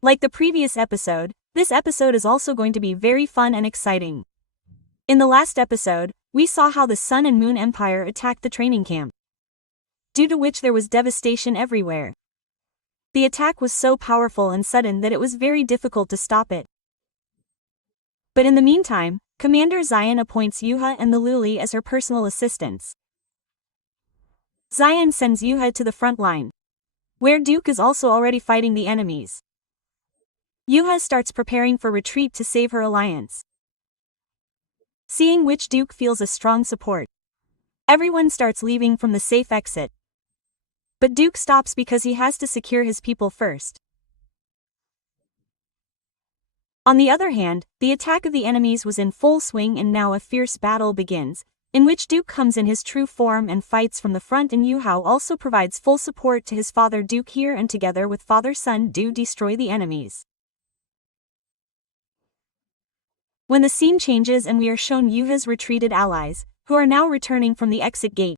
Like the previous episode, this episode is also going to be very fun and exciting. In the last episode, we saw how the Sun and Moon Empire attacked the training camp, due to which there was devastation everywhere. The attack was so powerful and sudden that it was very difficult to stop it. But in the meantime, Commander Zion appoints Yuha and the Luli as her personal assistants. Zion sends Yuha to the front line, where Duke is also already fighting the enemies. Yuha starts preparing for retreat to save her alliance. Seeing which Duke feels a strong support. Everyone starts leaving from the safe exit. But Duke stops because he has to secure his people first. On the other hand, the attack of the enemies was in full swing and now a fierce battle begins, in which Duke comes in his true form and fights from the front, and Yuha also provides full support to his father Duke here, and together with father-son do destroy the enemies. When the scene changes and we are shown Yuha's retreated allies, who are now returning from the exit gate.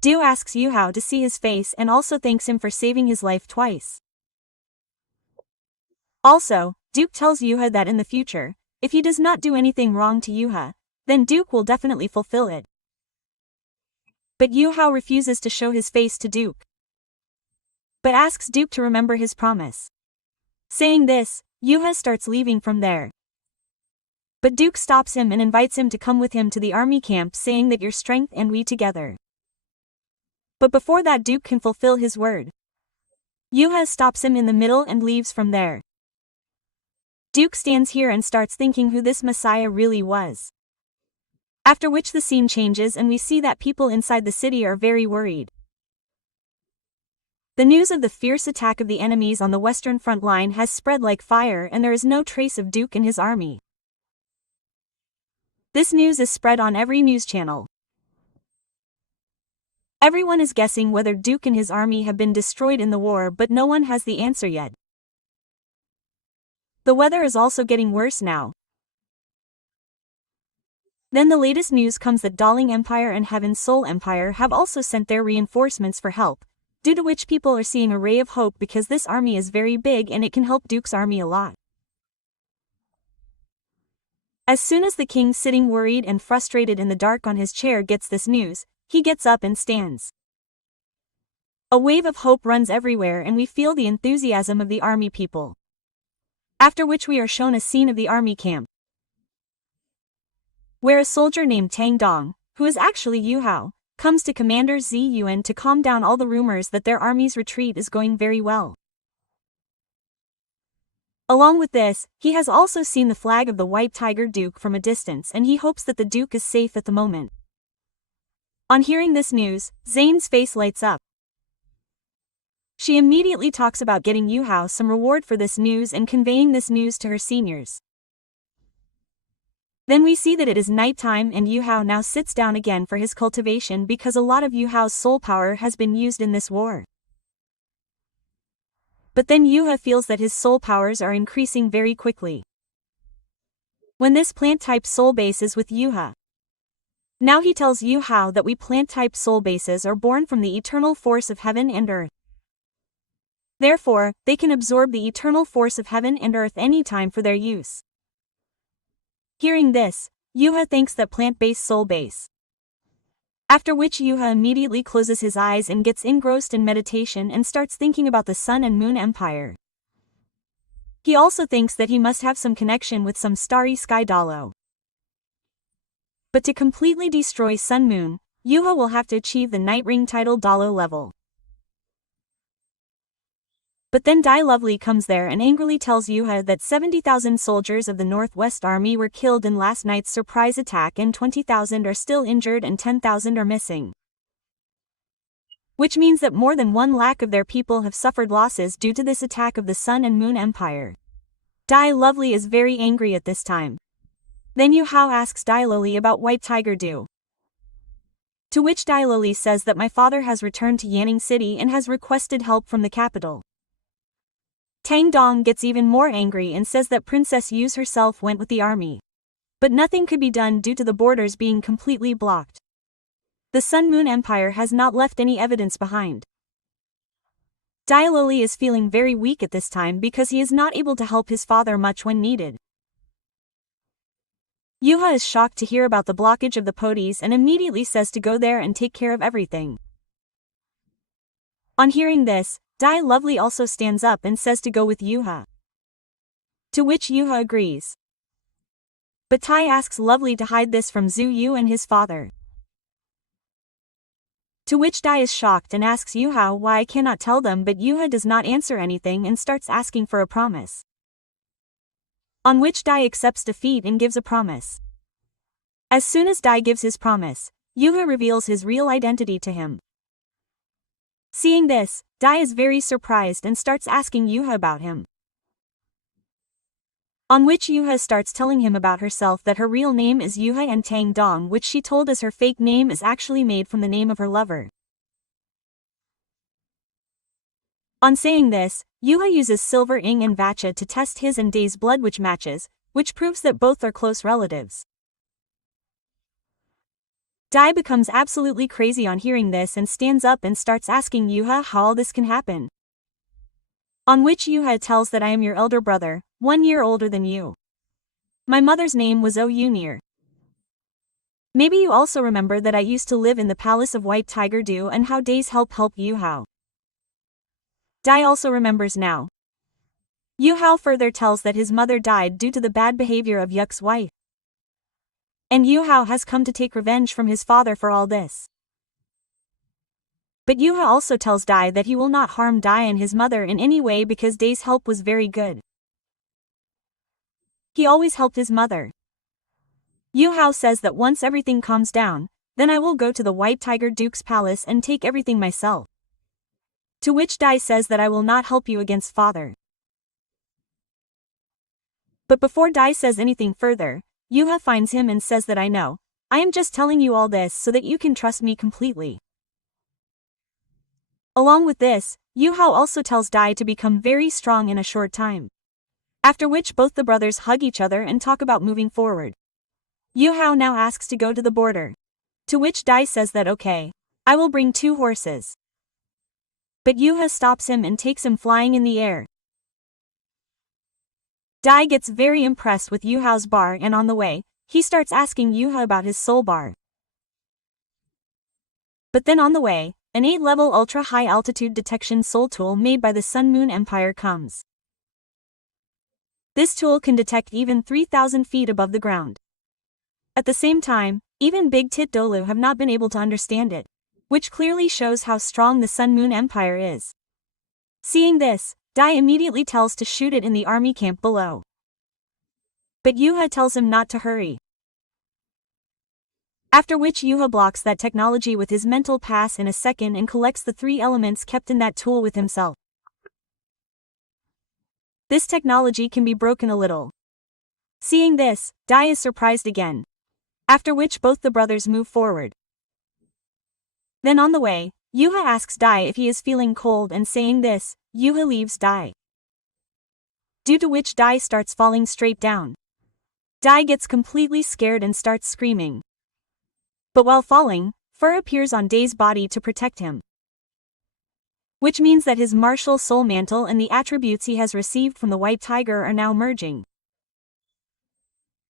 Du asks Yuha to see his face and also thanks him for saving his life twice. Also, Duke tells Yuha that in the future, if he does not do anything wrong to Yuha, then Duke will definitely fulfill it. But Yuha refuses to show his face to Duke, but asks Duke to remember his promise. Saying this, Yuha starts leaving from there. But Duke stops him and invites him to come with him to the army camp, saying that your strength and we together. But before that Duke can fulfill his word, Yuha stops him in the middle and leaves from there. Duke stands here and starts thinking who this Messiah really was. After which the scene changes and we see that people inside the city are very worried. The news of the fierce attack of the enemies on the western front line has spread like fire, and there is no trace of Duke and his army. This news is spread on every news channel. Everyone is guessing whether Duke and his army have been destroyed in the war, but no one has the answer yet. The weather is also getting worse now. Then the latest news comes that Daling Empire and Heaven Soul Empire have also sent their reinforcements for help, due to which people are seeing a ray of hope because this army is very big and it can help Duke's army a lot. As soon as the king, sitting worried and frustrated in the dark on his chair, gets this news, he gets up and stands. A wave of hope runs everywhere and we feel the enthusiasm of the army people. After which we are shown a scene of the army camp, where a soldier named Tang, who is actually Yuha, comes to Commander Ziyuan to calm down all the rumors that their army's retreat is going very well. Along with this, he has also seen the flag of the White Tiger Duke from a distance and he hopes that the Duke is safe at the moment. On hearing this news, Zane's face lights up. She immediately talks about getting Yuha some reward for this news and conveying this news to her seniors. Then we see that it is nighttime and Yuha now sits down again for his cultivation because a lot of Yuha's soul power has been used in this war. But then Yuha feels that his soul powers are increasing very quickly. When this plant-type soul base is with Yuha. Now he tells Yuha that we plant-type soul bases are born from the eternal force of heaven and earth. Therefore, they can absorb the eternal force of heaven and earth anytime for their use. Hearing this, Yuha thanks that plant-based soul base. After which Yuha immediately closes his eyes and gets engrossed in meditation and starts thinking about the Sun and Moon Empire. He also thinks that he must have some connection with some starry sky Dalo. But to completely destroy Sun Moon, Yuha will have to achieve the Night Ring title Dalo level. But then Dai Lovely comes there and angrily tells Yuha that 70,000 soldiers of the Northwest Army were killed in last night's surprise attack and 20,000 are still injured and 10,000 are missing. Which means that more than 1 lakh of their people have suffered losses due to this attack of the Sun and Moon Empire. Dai Lovely is very angry at this time. Then Yuha asks Dai Loli about White Tiger Do. To which Dai Loli says that my father has returned to Yanning City and has requested help from the capital. Tang Dong gets even more angry and says that Princess Yu's herself went with the army. But nothing could be done due to the borders being completely blocked. The Sun Moon Empire has not left any evidence behind. Dai Loli is feeling very weak at this time because he is not able to help his father much when needed. Yuha is shocked to hear about the blockage of the Podis and immediately says to go there and take care of everything. On hearing this, Dai Lovely also stands up and says to go with Yuha. To which Yuha agrees. But Tai asks Lovely to hide this from Zhu Yu and his father. To which Dai is shocked and asks Yuha why I cannot tell them, but Yuha does not answer anything and starts asking for a promise. On which Dai accepts defeat and gives a promise. As soon as Dai gives his promise, Yuha reveals his real identity to him. Seeing this, Dai is very surprised and starts asking Yuha about him. On which Yuha starts telling him about herself, that her real name is Yuha and Tang Dong, which she told as her fake name is actually made from the name of her lover. On saying this, Yuha uses Silver Ing and Vacha to test his and Dai's blood, which matches, which proves that both are close relatives. Dai becomes absolutely crazy on hearing this and stands up and starts asking Yuha how all this can happen. On which Yuha tells that I am your elder brother, 1 year older than you. My mother's name was O Unir. Maybe you also remember that I used to live in the palace of White Tiger Do and how Dai's help Yuhao. Dai also remembers now. Yuhao further tells that his mother died due to the bad behavior of Yuk's wife. And Yuhao has come to take revenge from his father for all this. But Yuha also tells Dai that he will not harm Dai and his mother in any way because Dai's help was very good. He always helped his mother. Yuhao says that once everything calms down, then I will go to the White Tiger Duke's palace and take everything myself. To which Dai says that I will not help you against father. But before Dai says anything further, Yuha finds him and says that I know, I am just telling you all this so that you can trust me completely. Along with this, Yuhao also tells Dai to become very strong in a short time. After which both the brothers hug each other and talk about moving forward. Yuhao now asks to go to the border. To which Dai says that okay, I will bring 2 horses. But Yuha stops him and takes him flying in the air. Dai gets very impressed with Yuhao's bar, and on the way, he starts asking Yuha about his soul bar. But then on the way, an 8-level ultra-high altitude detection soul tool made by the Sun Moon Empire comes. This tool can detect even 3,000 feet above the ground. At the same time, even Big Tit Dolu have not been able to understand it, which clearly shows how strong the Sun Moon Empire is. Seeing this, Dai immediately tells to shoot it in the army camp below. But Yuha tells him not to hurry. After which Yuha blocks that technology with his mental pass in a second and collects the 3 elements kept in that tool with himself. This technology can be broken a little. Seeing this, Dai is surprised again. After which both the brothers move forward. Then on the way, Yuha asks Dai if he is feeling cold, and saying this, Yuha leaves Dai. Due to which Dai starts falling straight down. Dai gets completely scared and starts screaming. But while falling, fur appears on Dai's body to protect him. Which means that his martial soul mantle and the attributes he has received from the White Tiger are now merging.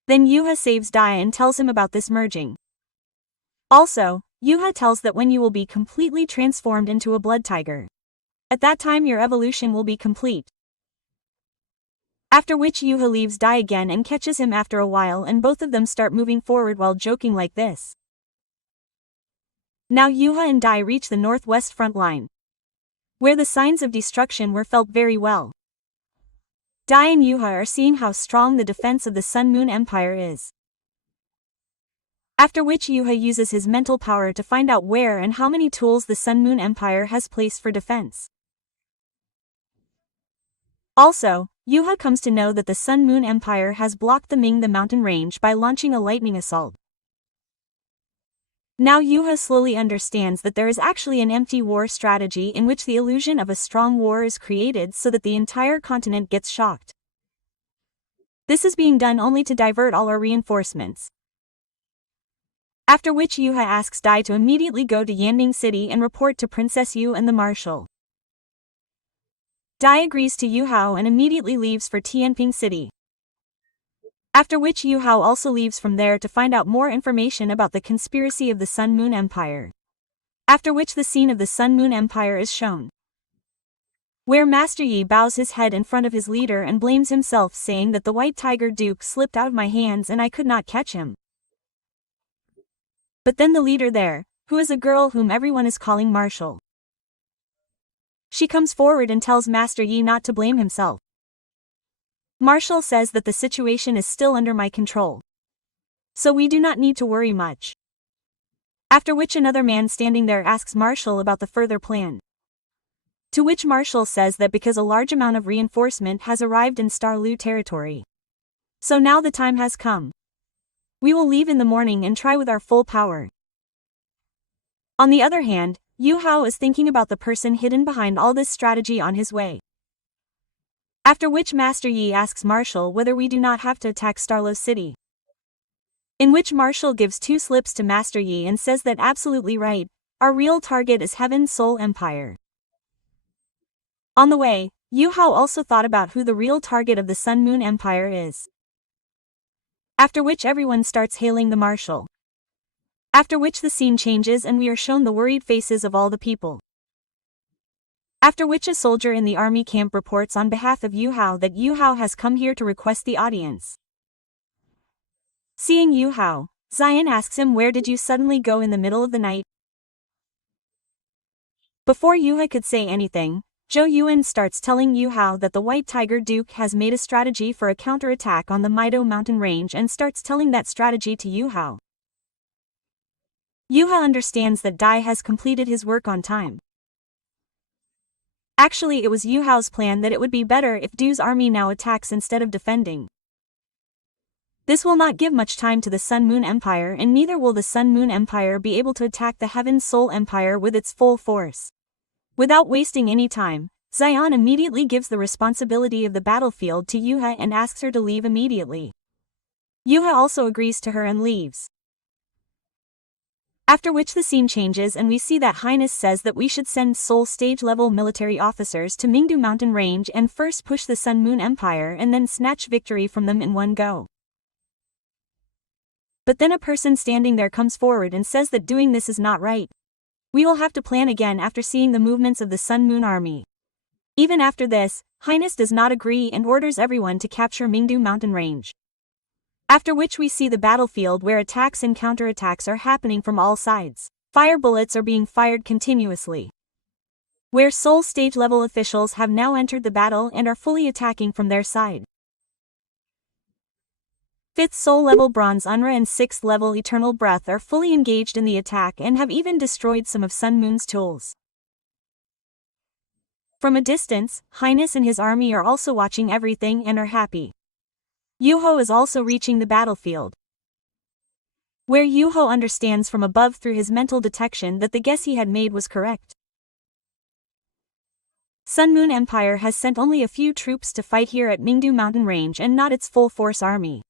Then Yuha saves Dai and tells him about this merging. Also, Yuha tells that when you will be completely transformed into a blood tiger. At that time your evolution will be complete. After which Yuha leaves Dai again and catches him after a while, and both of them start moving forward while joking like this. Now Yuha and Dai reach the northwest front line, where the signs of destruction were felt very well. Dai and Yuha are seeing how strong the defense of the Sun Moon Empire is. After which Yuha uses his mental power to find out where and how many tools the Sun Moon Empire has placed for defense. Also, Yuha comes to know that the Sun Moon Empire has blocked the Ming the mountain range by launching a lightning assault. Now Yuha slowly understands that there is actually an empty war strategy in which the illusion of a strong war is created so that the entire continent gets shocked. This is being done only to divert all our reinforcements. After which Yuha asks Dai to immediately go to Yanning City and report to Princess Yu and the Marshal. Dai agrees to Yu Hao and immediately leaves for Tianping City. After which Yu Hao also leaves from there to find out more information about the conspiracy of the Sun Moon Empire. After which the scene of the Sun Moon Empire is shown, where Master Yi bows his head in front of his leader and blames himself, saying that the White Tiger Duke slipped out of my hands and I could not catch him. But then the leader there, who is a girl whom everyone is calling Marshall, she comes forward and tells Master Yi not to blame himself. Marshall says that the situation is still under my control, so we do not need to worry much. After which another man standing there asks Marshall about the further plan. To which Marshall says that because a large amount of reinforcement has arrived in Starlu territory, so now the time has come. We will leave in the morning and try with our full power. On the other hand, Yu Hao is thinking about the person hidden behind all this strategy on his way. After which Master Yi asks Marshall whether we do not have to attack Starlo City. In which Marshall gives 2 slips to Master Yi and says that absolutely right, our real target is Heaven's Soul Empire. On the way, Yu Hao also thought about who the real target of the Sun Moon Empire is. After which everyone starts hailing the Marshal. After which the scene changes and we are shown the worried faces of all the people. After which a soldier in the army camp reports on behalf of Yu Hao that Yu Hao has come here to request the audience. Seeing Yu Hao, Zion asks him, where did you suddenly go in the middle of the night? Before Yu Hao could say anything, Zhou Yuan starts telling Yu Hao that the White Tiger Duke has made a strategy for a counterattack on the Maido mountain range and starts telling that strategy to Yu Hao. Yu Hao understands that Dai has completed his work on time. Actually, it was Yu Hao's plan that it would be better if Du's army now attacks instead of defending. This will not give much time to the Sun Moon Empire, and neither will the Sun Moon Empire be able to attack the Heaven Soul Empire with its full force. Without wasting any time, Zion immediately gives the responsibility of the battlefield to Yu Hao and asks her to leave immediately. Yu Hao also agrees to her and leaves. After which the scene changes and we see that Highness says that we should send Soul stage-level military officers to Mingdu Mountain Range and first push the Sun Moon Empire and then snatch victory from them in one go. But then a person standing there comes forward and says that doing this is not right. We will have to plan again after seeing the movements of the Sun Moon Army. Even after this, Highness does not agree and orders everyone to capture Mingdu Mountain Range. After which we see the battlefield where attacks and counterattacks are happening from all sides. Fire bullets are being fired continuously. Where Soul stage level officials have now entered the battle and are fully attacking from their side. 5th Soul level Bronze Unra and 6th level Eternal Breath are fully engaged in the attack and have even destroyed some of Sun Moon's tools. From a distance, Highness and his army are also watching everything and are happy. Yu Hao is also reaching the battlefield, where Yu Hao understands from above through his mental detection that the guess he had made was correct. Sun Moon Empire has sent only a few troops to fight here at Mingdu Mountain Range and not its full force army.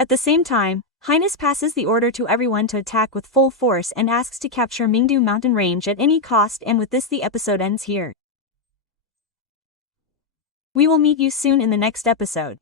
At the same time, Highness passes the order to everyone to attack with full force and asks to capture Mingdu Mountain Range at any cost, and with this the episode ends here. We will meet you soon in the next episode.